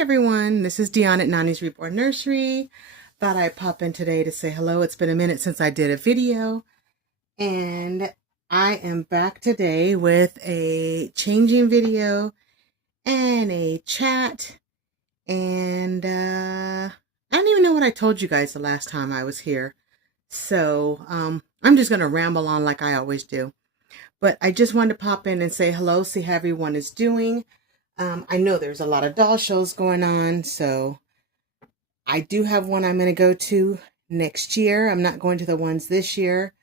everyone, this is Dion at Nani's Reborn Nursery. Thought I'd pop in today to say hello. It's been a minute since I did a video, and I am back today with a changing video and a chat. And I don't even know what I told you guys the last time I was here. So I'm just going to ramble on like I always do. But I just wanted to pop in and say hello, see how everyone is doing. I know there's a lot of doll shows going on, so I do have one I'm going to go to next year. I'm not going to the ones this year.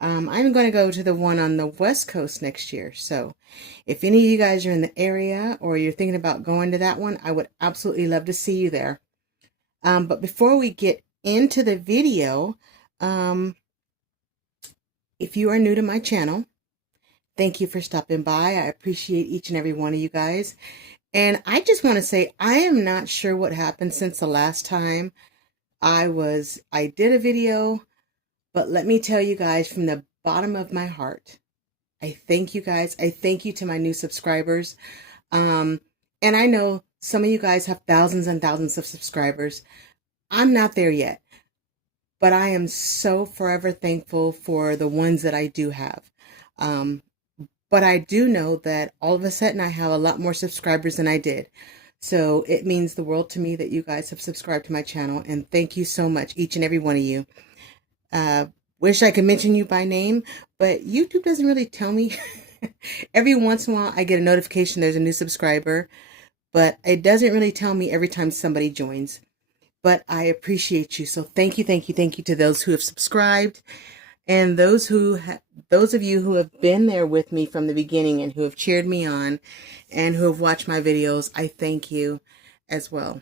I'm going to go to the one on the West Coast next year. So if any of you guys are in the area or you're thinking about going to that one, I would absolutely love to see you there. But before we get into the video, if you are new to my channel, thank you for stopping by. I appreciate each and every one of you guys. And I just want to say, I am not sure what happened since the last time I did a video, but let me tell you guys from the bottom of my heart, I thank you guys. I thank you to my new subscribers. And I know some of you guys have thousands and thousands of subscribers. I'm not there yet, but I am so forever thankful for the ones that I do have. But I do know that all of a sudden I have a lot more subscribers than I did. So it means the world to me that you guys have subscribed to my channel. And thank you so much, each and every one of you. Wish I could mention you by name, but YouTube doesn't really tell me. Every once in a while I get a notification there's a new subscriber, but it doesn't really tell me every time somebody joins. But I appreciate you. So thank you, thank you, thank you to those who have subscribed. And those of you who have been there with me from the beginning and who have cheered me on and who have watched my videos, I thank you as well.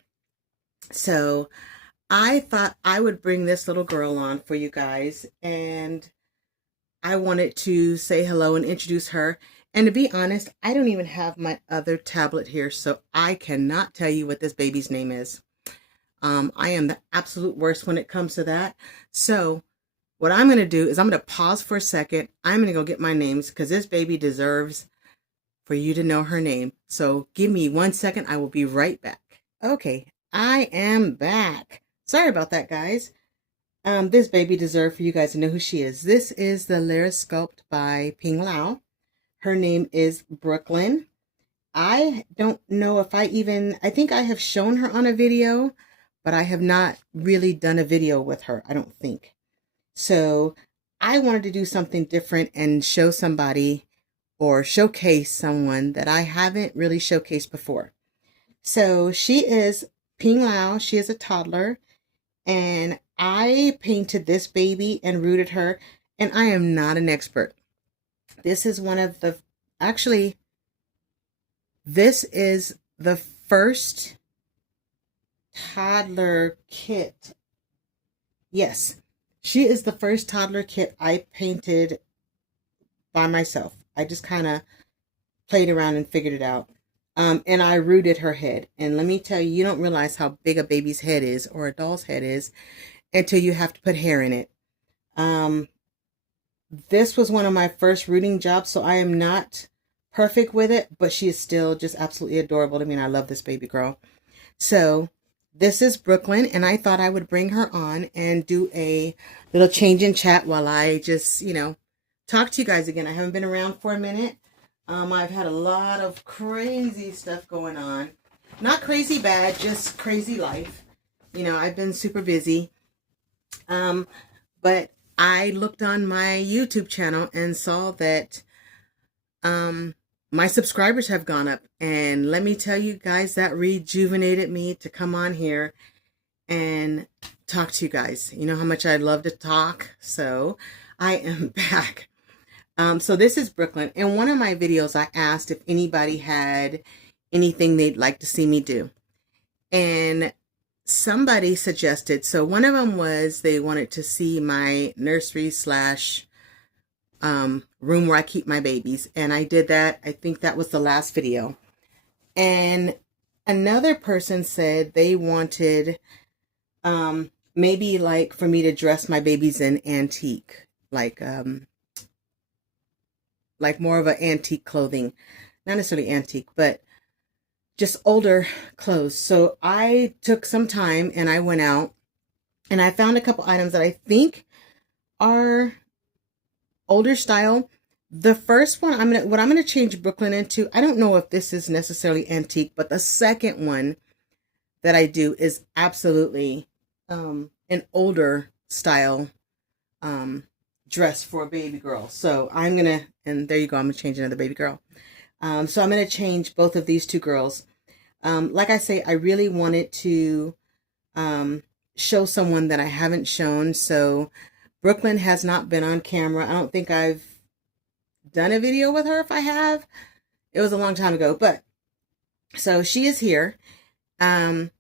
So I thought I would bring this little girl on for you guys, and I wanted to say hello and introduce her. And to be honest, I don't even have my other tablet here, so I cannot tell you what this baby's name is. I am the absolute worst when it comes to that. So what I'm going to do is I'm going to pause for a second. I'm going to go get my names because this baby deserves for you to know her name. So give me 1 second. I will be right back. Okay, I am back. Sorry about that, guys. This baby deserves for you guys to know who she is. This is the Lyra Sculpt by Ping Lao. Her name is Brooklyn. I don't know if I think I have shown her on a video, but I have not really done a video with her, I don't think. So I wanted to do something different and show somebody or showcase someone that I haven't really showcased before. So she is Ping Lao. She is a toddler, and I painted this baby and rooted her, and I am not an expert. This is this is the first toddler kit. Yes. She is the first toddler kit I painted by myself. I just kind of played around and figured it out. And I rooted her head. And let me tell you, you don't realize how big a baby's head is or a doll's head is until you have to put hair in it. This was one of my first rooting jobs, so I am not perfect with it, but she is still just absolutely adorable to me, and I love this baby girl. So this is Brooklyn, and I thought I would bring her on and do a little change in chat while I just, talk to you guys again. I haven't been around for a minute. I've had a lot of crazy stuff going on. Not crazy bad, just crazy life. I've been super busy. But I looked on my YouTube channel and saw that my subscribers have gone up, and let me tell you guys, that rejuvenated me to come on here and talk to you guys. You know how much I love to talk, so I am back. So this is Brooklyn. In one of my videos, I asked if anybody had anything they'd like to see me do, and somebody suggested, so one of them was they wanted to see my nursery slash room where I keep my babies, and I did that. I think that was the last video. And another person said they wanted maybe like for me to dress my babies in antique, like more of an antique clothing, not necessarily antique, but just older clothes. So I took some time and I went out and I found a couple items that I think are older style. The first one what I'm gonna change Brooklyn into, I don't know if this is necessarily antique, but the second one that I do is absolutely an older style dress for a baby girl. So I'm gonna, and there you go, I'm gonna change another baby girl. So I'm gonna change both of these two girls. Like I say, I really wanted to show someone that I haven't shown. So Brooklyn has not been on camera. I don't think I've done a video with her. If I have, it was a long time ago, but so she is here. And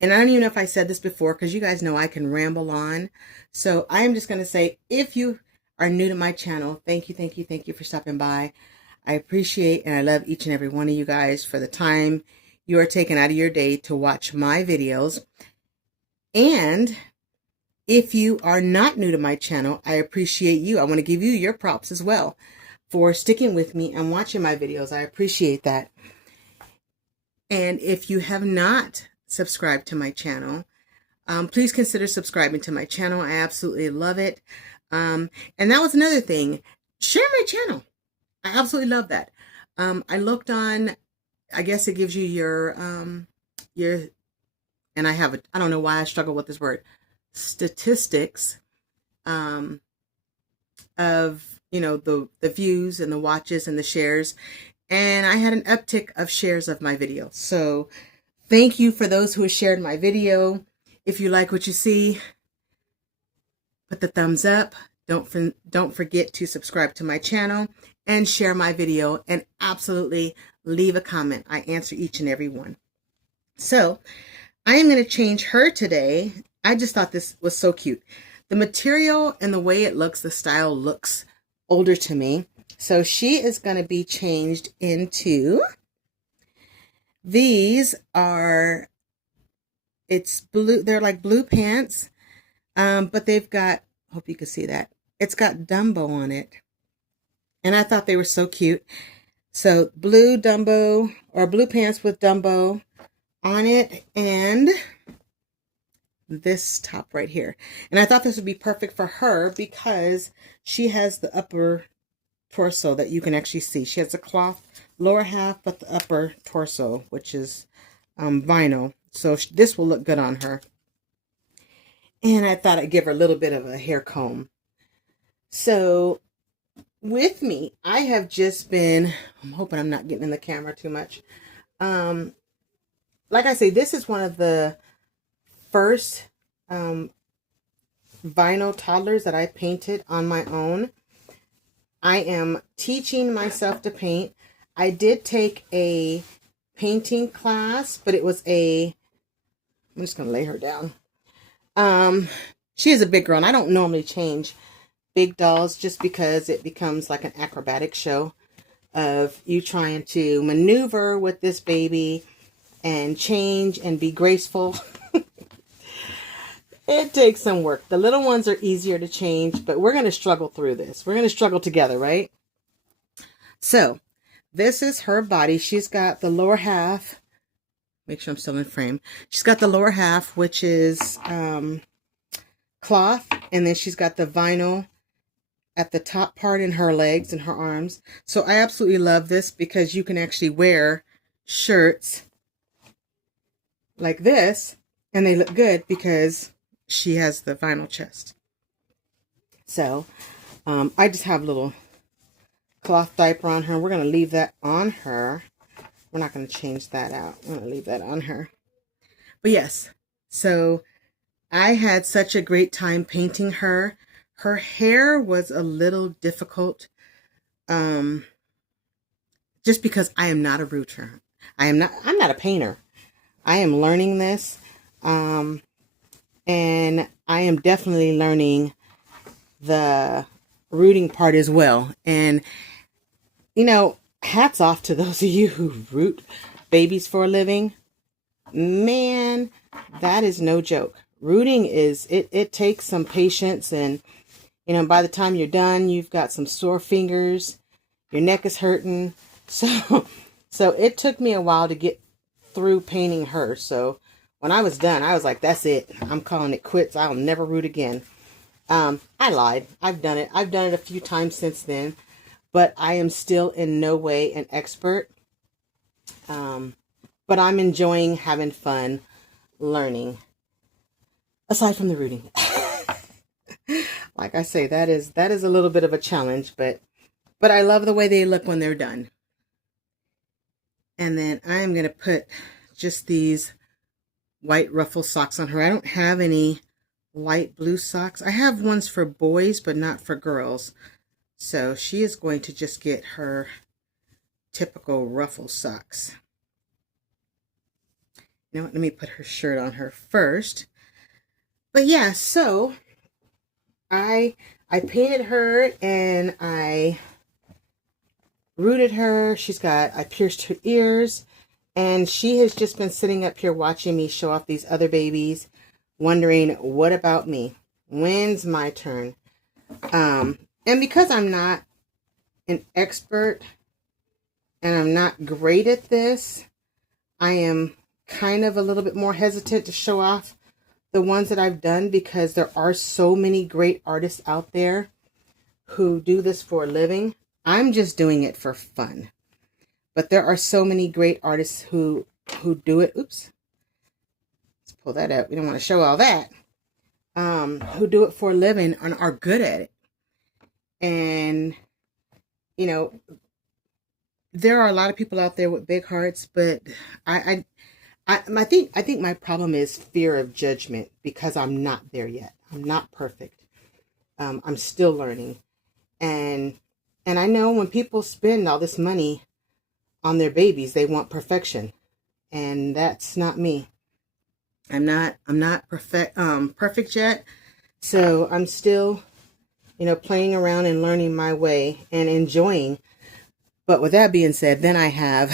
I don't even know if I said this before, because you guys know I can ramble on. So I am just going to say, if you are new to my channel, thank you for stopping by. I appreciate and I love each and every one of you guys for the time you are taking out of your day to watch my videos. And if you are not new to my channel, I appreciate you. I want to give you your props as well for sticking with me and watching my videos. I appreciate that. And if you have not subscribed to my channel, please consider subscribing to my channel. I absolutely love it. And that was another thing. Share my channel. I absolutely love that. I looked on, I guess it gives you your, and I don't know why I struggle with this word, statistics, of, the views and the watches and the shares. And I had an uptick of shares of my video. So thank you for those who have shared my video. If you like what you see, put the thumbs up. Don't forget to subscribe to my channel and share my video, and absolutely leave a comment. I answer each and every one. So I am going to change her today. I just thought this was so cute. The material and the way it looks, the style looks older to me. So she is going to be changed into, these are, it's blue. They're like blue pants, but they've got, hope you can see that, it's got Dumbo on it. And I thought they were so cute. So blue Dumbo, or blue pants with Dumbo on it, and this top right here. And I thought this would be perfect for her because she has the upper torso that you can actually see. She has a cloth lower half, but the upper torso, which is vinyl. So this will look good on her. And I thought I'd give her a little bit of a hair comb. So with me, I have just been, I'm hoping I'm not getting in the camera too much. Like I say, this is one of the first vinyl toddlers that I painted on my own. I am teaching myself to paint. I did take a painting class, but it was I'm just going to lay her down. She is a big girl, and I don't normally change big dolls just because it becomes like an acrobatic show of you trying to maneuver with this baby and change and be graceful. It takes some work. The little ones are easier to change, but we're going to struggle through this. We're going to struggle together, right? So this is her body. She's got the lower half. Make sure I'm still in frame. She's got the lower half, which is cloth. And then she's got the vinyl at the top part in her legs and her arms. So I absolutely love this because you can actually wear shirts like this and they look good because she has the vinyl chest. So I just have a little cloth diaper on her. We're going to leave that on her. We're not going to change that out. I'm going to leave that on her. But yes, so I had such a great time painting her. Her hair was a little difficult, just because I am not a rooter. I'm not a painter. I am learning this, and I am definitely learning the rooting part as well. And, hats off to those of you who root babies for a living. Man, that is no joke. Rooting it takes some patience, and by the time you're done, you've got some sore fingers, your neck is hurting. So So it took me a while to get through painting her. So when I was done, I was like, that's it. I'm calling it quits. I'll never root again. I lied. I've done it. I've done it a few times since then, but I am still in no way an expert. But I'm enjoying having fun learning. Aside from the rooting. Like I say, that is a little bit of a challenge, but I love the way they look when they're done. And then I'm going to put just these white ruffle socks on her. I don't have any light blue socks. I have ones for boys, but not for girls. So she is going to just get her typical ruffle socks. You know what? Let me put her shirt on her first. But yeah, so I painted her and I rooted her. I pierced her ears, and she has just been sitting up here watching me show off these other babies, wondering, what about me? When's my turn? And because I'm not an expert and I'm not great at this, I am kind of a little bit more hesitant to show off the ones that I've done, because there are so many great artists out there who do this for a living. I'm just doing it for fun. But there are so many great artists who do it. Oops. Let's pull that up. We don't want to show all that. Who do it for a living and are good at it. And, you know, there are a lot of people out there with big hearts, but I think my problem is fear of judgment, because I'm not there yet. I'm not perfect. I'm still learning. And I know when people spend all this money on their babies, they want perfection. And that's not me. I'm not perfect yet. So I'm still, playing around and learning my way and enjoying. But with that being said, then I have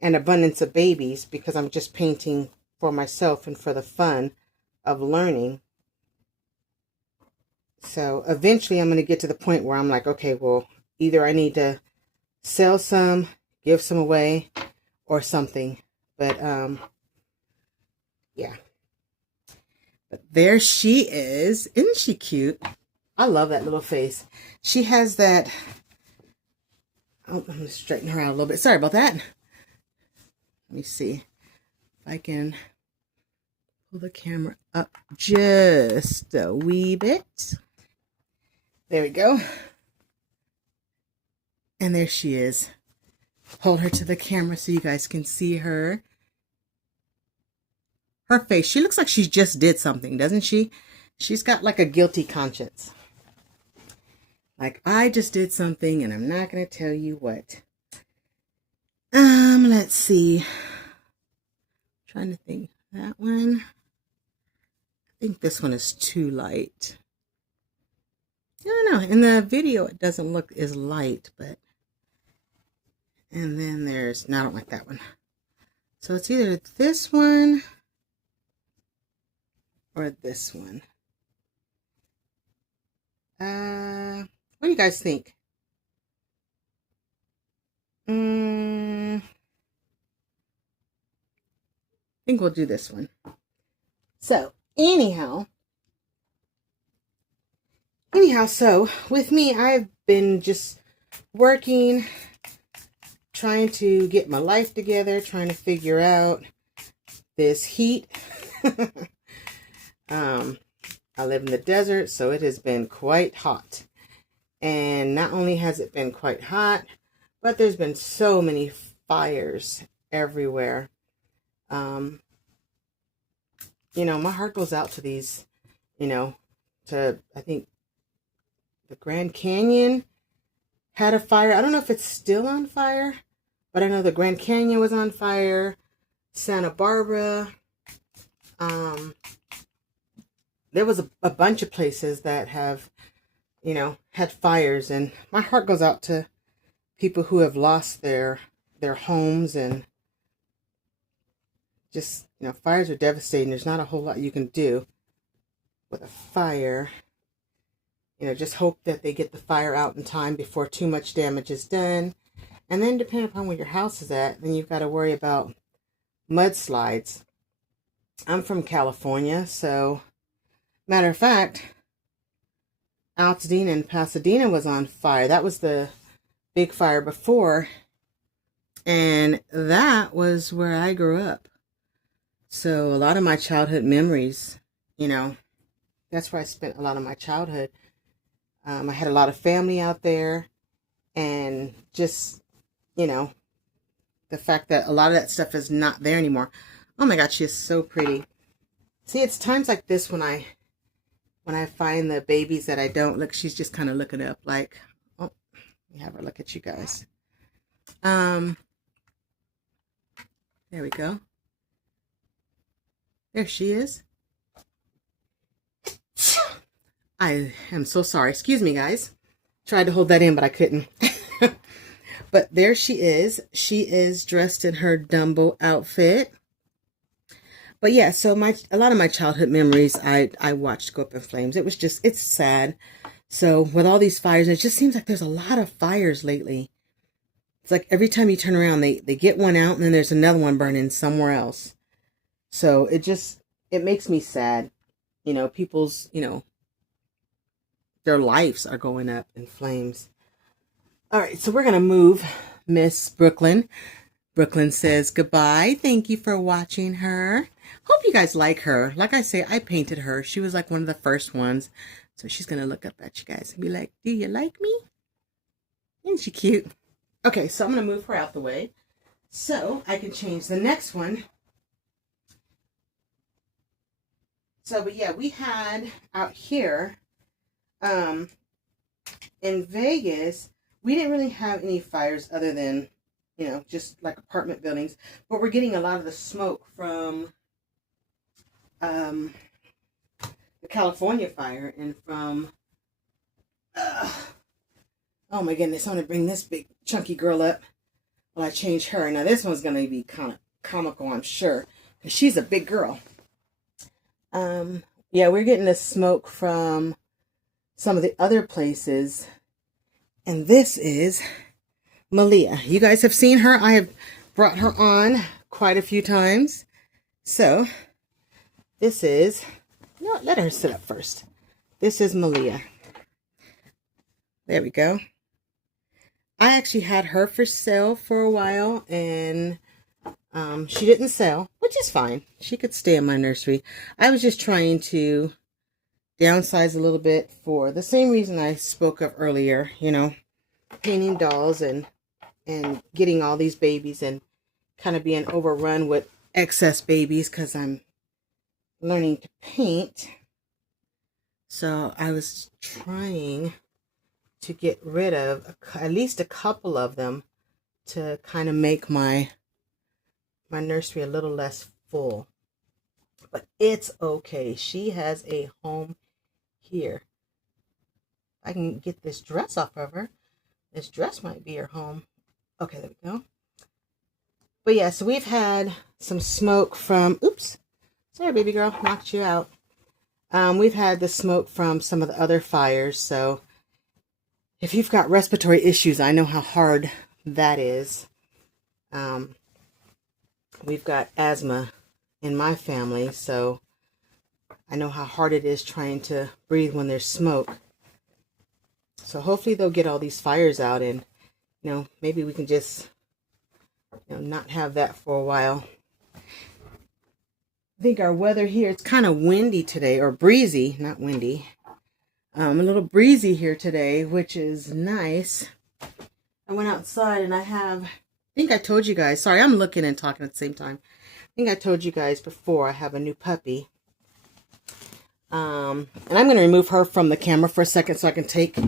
an abundance of babies, because I'm just painting for myself and for the fun of learning. So eventually I'm going to get to the point where I'm like, okay, well, either I need to sell some, give some away, or something. But yeah. But there she is. Isn't she cute? I love that little face. She has that. Oh, I'm going to straighten her out a little bit. Sorry about that. Let me see if I can pull the camera up just a wee bit. There we go. And there she is. Hold her to the camera so you guys can see her. Her face. She looks like she just did something, doesn't she? She's got like a guilty conscience. Like, I just did something and I'm not going to tell you what. Let's see. I'm trying to think. That one. I think this one is too light. I don't know. In the video, it doesn't look as light, but. And then there's. No, I don't like that one. So it's either this one or this one. What do you guys think? I think we'll do this one. So anyhow, so with me, I've been just working, trying to get my life together, trying to figure out this heat. I live in the desert, so it has been quite hot. And not only has it been quite hot, but there's been so many fires everywhere. My heart goes out to these, I think the Grand Canyon had a fire. I don't know if it's still on fire, but I know the Grand Canyon was on fire. Santa Barbara. There was a bunch of places that have, had fires, and my heart goes out to people who have lost their homes, and just, fires are devastating. There's not a whole lot you can do with a fire. Just hope that they get the fire out in time before too much damage is done. And then depending upon where your house is at, then you've got to worry about mudslides. I'm from California, so matter of fact, Altadena and Pasadena was on fire. That was the big fire before, and that was where I grew up. So a lot of my childhood memories, that's where I spent a lot of my childhood. I had a lot of family out there, and just, the fact that a lot of that stuff is not there anymore. Oh my God, she is so pretty. See, it's times like this when I find the babies that I don't look. She's just kind of looking up like, oh, let me have her look at you guys. There we go. There she is. I am so sorry. Excuse me, guys. Tried to hold that in, but I couldn't. But there she is. She is dressed in her Dumbo outfit. But yeah, so a lot of my childhood memories, I watched go up in flames. It's sad. So with all these fires, it just seems like there's a lot of fires lately. It's like every time you turn around, they get one out and then there's another one burning somewhere else. So it makes me sad. People's, their lives are going up in flames. All right, so we're going to move Miss Brooklyn. Brooklyn says goodbye. Thank you for watching her. Hope you guys like her. Like I say, I painted her. She was like one of the first ones. So she's going to look up at you guys and be like, do you like me? Isn't she cute? Okay, so I'm going to move her out the way so I can change the next one. So, but yeah, we had out here in Vegas, we didn't really have any fires other than, just like apartment buildings. But we're getting a lot of the smoke from the California fire and from, oh my goodness, I'm going to bring this big chunky girl up while I change her. Now this one's going to be kind of comical, I'm sure, because she's a big girl. Yeah, we're getting the smoke from some of the other places. And this is Malia. You guys have seen her. I have brought her on quite a few times. So this is, let her sit up first. This is Malia. There we go. I actually had her for sale for a while, and she didn't sell, which is fine. She could stay in my nursery. I was just trying to downsize a little bit for the same reason I spoke of earlier, painting dolls and getting all these babies and kind of being overrun with excess babies because I'm learning to paint. So I was trying to get rid of at least a couple of them to kind of make my nursery a little less full. But it's okay. She has a home here. I can get this dress off of her. This dress might be her home. Okay, there we go. But yeah, so we've had some smoke from, oops, sorry baby girl, knocked you out. We've had the smoke from some of the other fires. So if you've got respiratory issues, I know how hard that is. We've got asthma in my family, so I know how hard it is trying to breathe when there's smoke. So hopefully they'll get all these fires out and, maybe we can just, not have that for a while. I think our weather here, it's kind of windy today, or breezy, not windy. A little breezy here today, which is nice. I went outside and I think I told you guys, sorry, I'm looking and talking at the same time. I think I told you guys before I have a new puppy. And I'm going to remove her from the camera for a second so I can take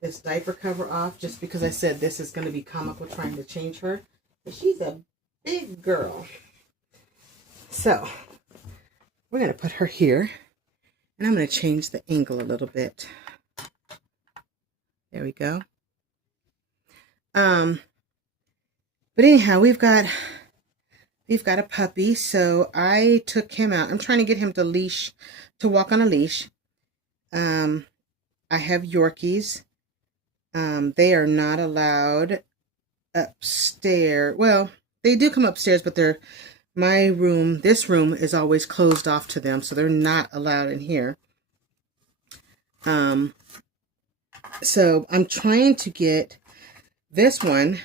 this diaper cover off, just because I said this is going to be comical trying to change her. But she's a big girl. So we're going to put her here, and I'm going to change the angle a little bit. There we go. But anyhow, we've got a puppy, so I took him out. I'm trying to get him to walk on a leash. I have Yorkies. They are not allowed upstairs. Well, they do come upstairs, but this room is always closed off to them, so they're not allowed in here. So I'm trying to get the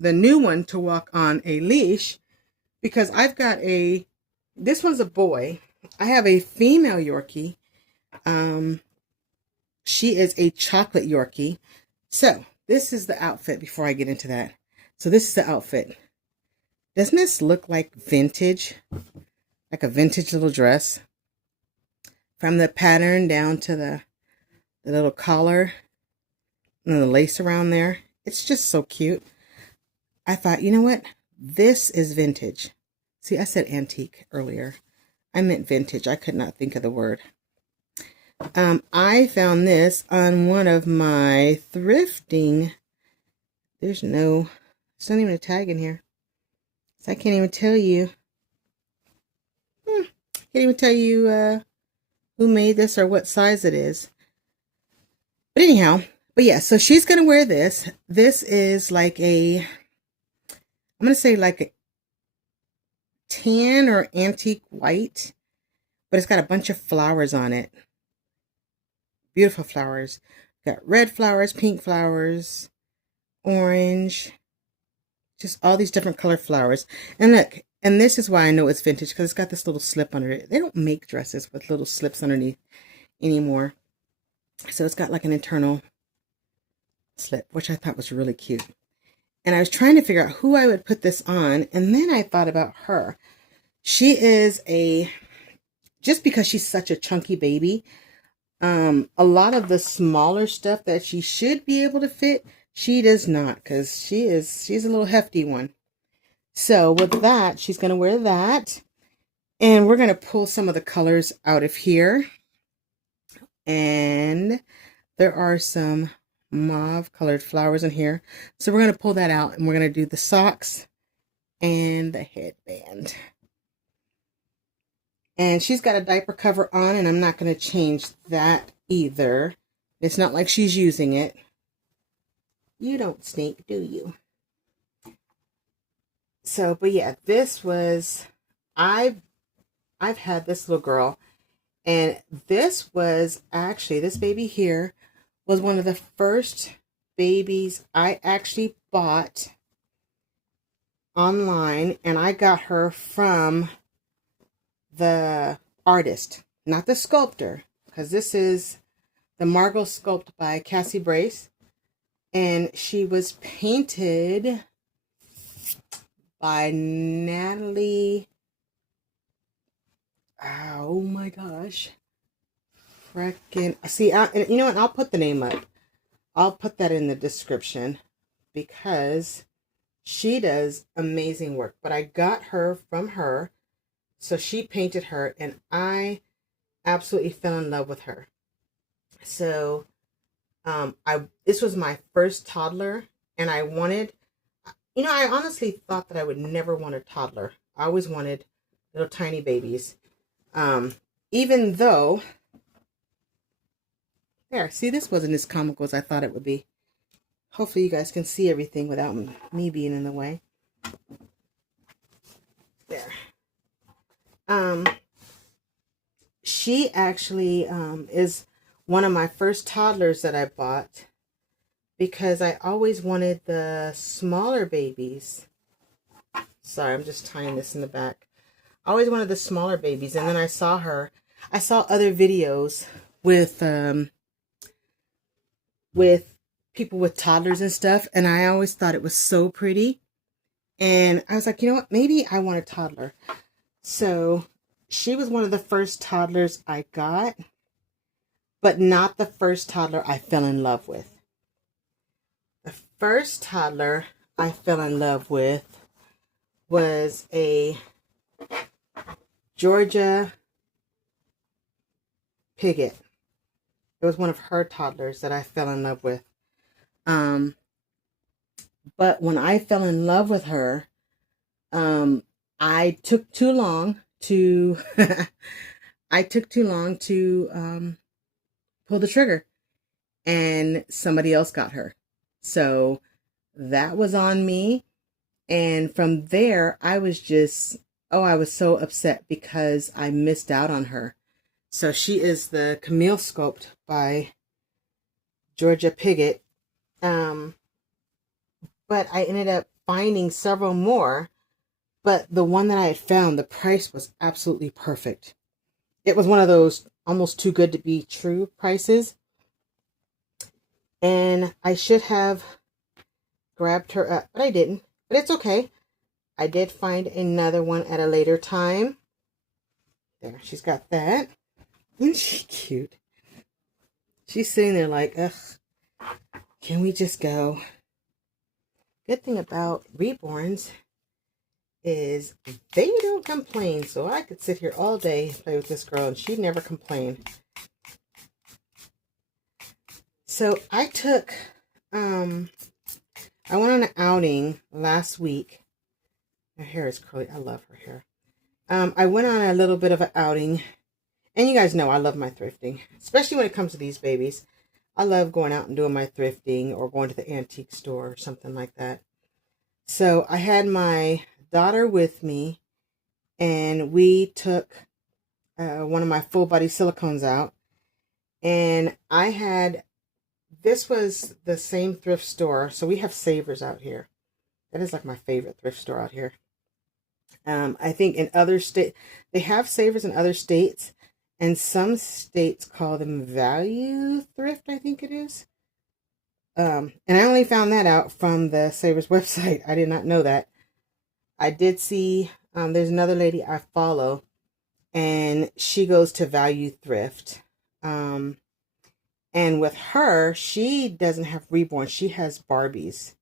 new one to walk on a leash, because this one's a boy. I have a female Yorkie. She is a chocolate Yorkie. So this is the outfit before I get into that. So this is the outfit. Doesn't this look like vintage? Like a vintage little dress? From the pattern down to the little collar and the lace around there. It's just so cute. I thought, you know what? This is vintage. See, I said antique earlier. I meant vintage. I could not think of the word. I found this on one of my thrifting. There's not even a tag in here. So I can't even tell you. Can't even tell you who made this or what size it is. But anyhow, yeah, so she's going to wear this. This is like I'm going to say like a tan or antique white, but it's got a bunch of flowers on it. Beautiful flowers. Got red flowers, pink flowers, orange, just all these different color flowers. And look, and this is why I know it's vintage, because it's got this little slip under it. They don't make dresses with little slips underneath anymore. So it's got like an internal slip, which I thought was really cute. And I was trying to figure out who I would put this on. And then I thought about her. She is just because she's such a chunky baby, a lot of the smaller stuff that she should be able to fit, she does not, because she's a little hefty one. So with that, she's going to wear that. And we're going to pull some of the colors out of here. And there are some mauve colored flowers in here. So we're going to pull that out, and we're going to do the socks and the headband. And she's got a diaper cover on, and I'm not going to change that either. It's not like she's using it. You don't sneak, do you? So, but yeah, I've had this little girl, and this baby here was one of the first babies I actually bought online, and I got her from the artist, not the sculptor, because this is the Margot Sculpt by Cassie Brace, and she was painted by Natalie. Oh my gosh, freaking see! You know what? I'll put the name up. I'll put that in the description, because she does amazing work. But I got her from her. So she painted her, and I absolutely fell in love with her. So this was my first toddler, and I honestly thought that I would never want a toddler. I always wanted little tiny babies. Even though, see, this wasn't as comical as I thought it would be. Hopefully you guys can see everything without me being in the way. There. She actually is one of my first toddlers that I bought, because I always wanted the smaller babies. Sorry, I'm just tying this in the back. I always wanted the smaller babies, and then I saw other videos with people with toddlers and stuff, and I always thought it was so pretty. And I was like, you know what? Maybe I want a toddler. So she was one of the first toddlers I got, but not the first toddler I fell in love with. The first toddler I fell in love with was a Georgia Piggott. It was one of her toddlers that I fell in love with. But when I fell in love with her, I took too long to pull the trigger, and somebody else got her. So that was on me. And from there, I was just, oh, I was so upset because I missed out on her. So she is the Camille Sculpt by Georgia Piggott. Um, but I ended up finding several more. But the one that I had found, the price was absolutely perfect. It was one of those almost too good to be true prices. And I should have grabbed her up, but I didn't. But it's okay. I did find another one at a later time. There, she's got that. Isn't she cute? She's sitting there like, ugh, can we just go? Good thing about reborns is they don't complain. So I could sit here all day and play with this girl and she'd never complain. So I took, I went on an outing last week. Her hair is curly. I love her hair. I went on a little bit of an outing. And you guys know I love my thrifting, especially when it comes to these babies. I love going out and doing my thrifting or going to the antique store or something like that. So I had my daughter with me and we took one of my full body silicones out. And I had, this was the same thrift store. So we have Savers out here. That is like my favorite thrift store out here. I think in other states, they have Savers in other states. And some states call them value thrift, I think it is. And I only found that out from the Savers website. I did not know that. I did see, there's another lady I follow, and she goes to value thrift. And with her, she doesn't have reborn. She has Barbies.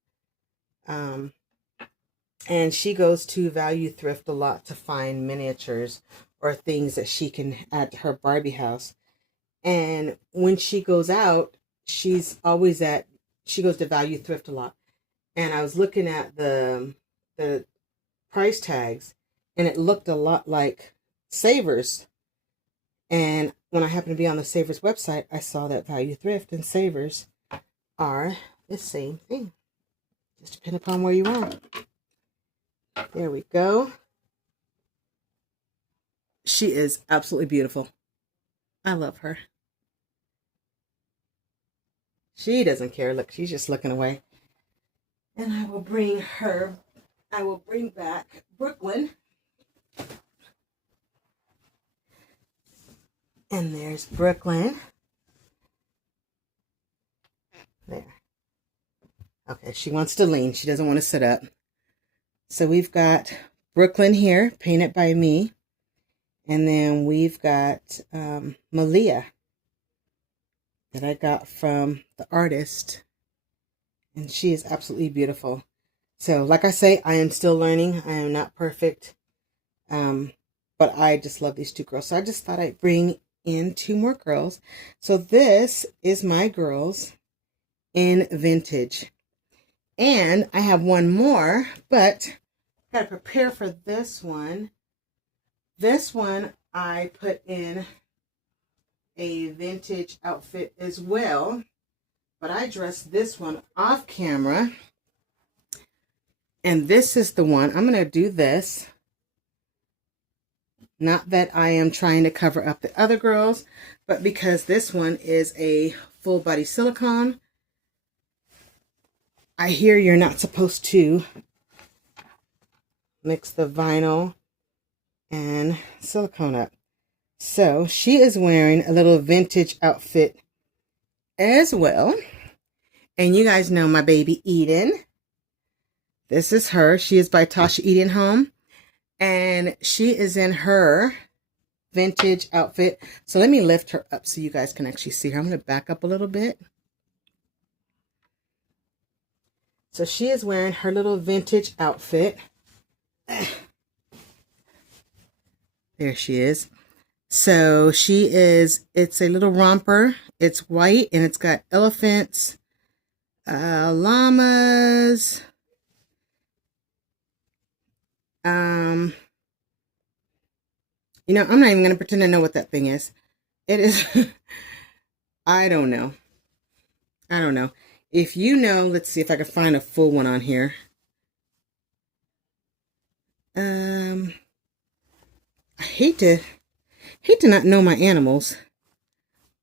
And she goes to value thrift a lot to find miniatures or things that she can add to her Barbie house. And when she goes out, she's always she goes to value thrift a lot. And I was looking at the price tags and it looked a lot like Savers. And when I happened to be on the Savers website, I saw that value thrift and Savers are the same thing. Just depending upon where you are. There we go. She is absolutely beautiful. I love her. She doesn't care. Look, she's just looking away. And I will bring back Brooklyn. And there's Brooklyn. There. Okay, she wants to lean. She doesn't want to sit up. So we've got Brooklyn here, painted by me. And then we've got Malia that I got from the artist. And she is absolutely beautiful. So like I say, I am still learning. I am not perfect. But I just love these two girls. So I just thought I'd bring in two more girls. So this is my girls in vintage. And I have one more, but I gotta prepare for this one. This one I put in a vintage outfit as well, but I dressed this one off camera. And this is the one. I'm going to do this. Not that I am trying to cover up the other girls, but because this one is a full body silicone. I hear you're not supposed to mix the vinyl and silicone up. So she is wearing a little vintage outfit as well. And you guys know my baby Eden. This is her. She is by Tasha Edenholm. And she is in her vintage outfit. So let me lift her up so you guys can actually see her. I'm going to back up a little bit. So she is wearing her little vintage outfit. There she is. So it's a little romper. It's white and it's got elephants, llamas, I'm not even going to pretend to know what that thing is. It is, I don't know. If you know, let's see if I can find a full one on here. I hate to not know my animals,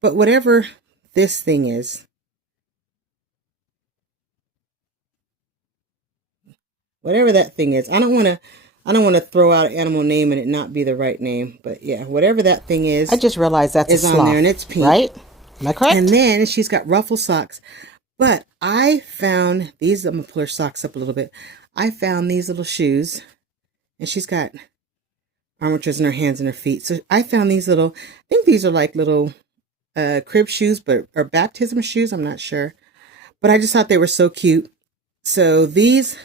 but whatever this thing is, whatever that thing is, I don't want to throw out an animal name and it not be the right name, but yeah, whatever that thing is. I just realized that's is a sloth, on there, and it's pink, right? Am I correct? And then she's got ruffle socks. But I found these. I'm gonna pull her socks up a little bit. I found these little shoes, and she's got armatures in her hands and her feet. So I found these little. I think these are like little crib shoes, or baptism shoes. I'm not sure, but I just thought they were so cute. So these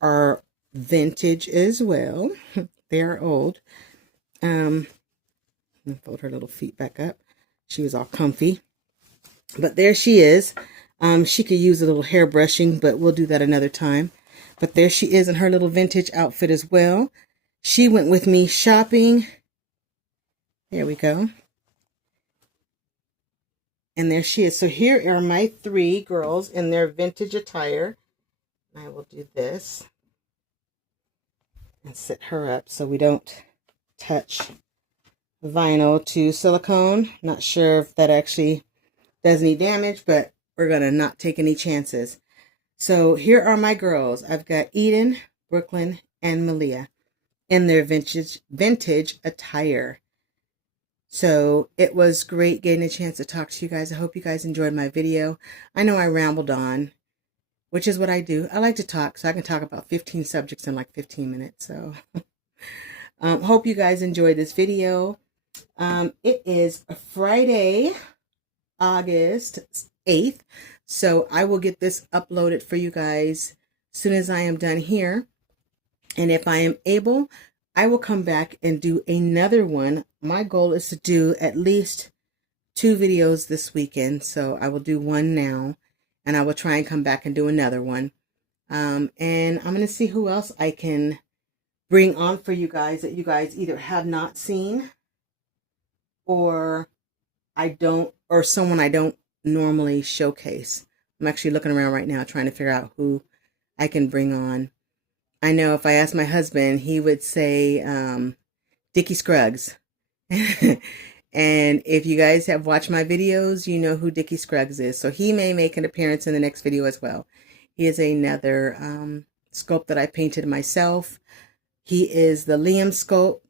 are vintage as well. They are old. Fold her little feet back up. She was all comfy. But there she is. She could use a little hair brushing, but we'll do that another time. But there she is in her little vintage outfit as well. She went with me shopping. There we go. And there she is. So here are my 3 girls in their vintage attire. I will do this and set her up so we don't touch vinyl to silicone. Not sure if that actually does any damage, but we're going to not take any chances. So here are my girls. I've got Eden, Brooklyn, and Malia in their vintage attire. So it was great getting a chance to talk to you guys. I hope you guys enjoyed my video. I know I rambled on, which is what I do. I like to talk, so I can talk about 15 subjects in like 15 minutes. So hope you guys enjoyed this video. It is a Friday, August 8th. So I will get this uploaded for you guys as soon as I am done here. And if I am able, I will come back and do another one. My goal is to do at least 2 videos this weekend. So I will do one now, and I will try and come back and do another one. And I'm going to see who else I can bring on for you guys that you guys either have not seen or someone I don't normally showcase. I'm actually looking around right now trying to figure out who I can bring on. I know if I asked my husband, he would say Dickie Scruggs. And if you guys have watched my videos, you know who Dickie Scruggs is. So he may make an appearance in the next video as well. He is another sculpt that I painted myself. He is the Liam sculpt,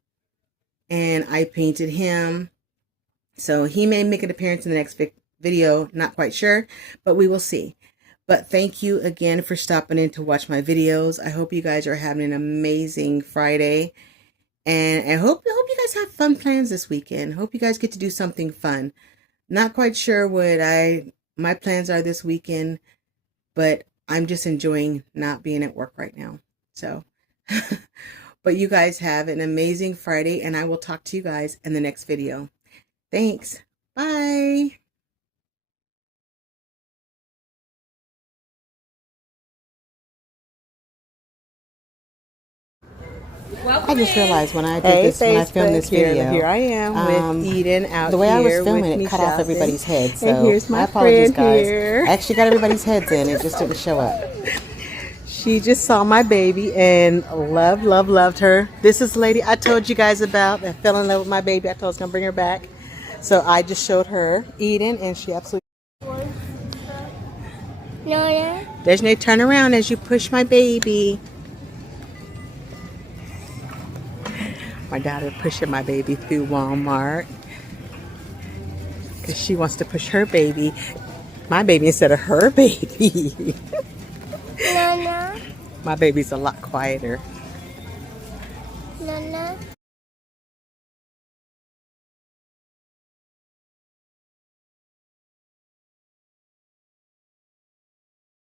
and I painted him. So he may make an appearance in the next video, not quite sure, but we will see. But thank you again for stopping in to watch my videos. I hope you guys are having an amazing Friday. And I hope you guys have fun plans this weekend. Hope you guys get to do something fun. Not quite sure what my plans are this weekend, but I'm just enjoying not being at work right now. So, but you guys have an amazing Friday, and I will talk to you guys in the next video. Thanks. Bye. I just realized when I did this, when I filmed this video, here I am with Eden out. The way I was here filming with it cut shopping. off everybody's head. So And here's my my apologies, friend guys. here. I actually got everybody's heads in. It just didn't show up. She just saw my baby and loved her. This is the lady I told you guys about that fell in love with my baby. I told I was going to bring her back. So I just showed her Eden, and she absolutely... No, Desjanae, turn around as you push my baby. My daughter pushing my baby through Walmart because she wants to push her baby, my baby, instead of her baby. Nana, My baby's a lot quieter. Nana.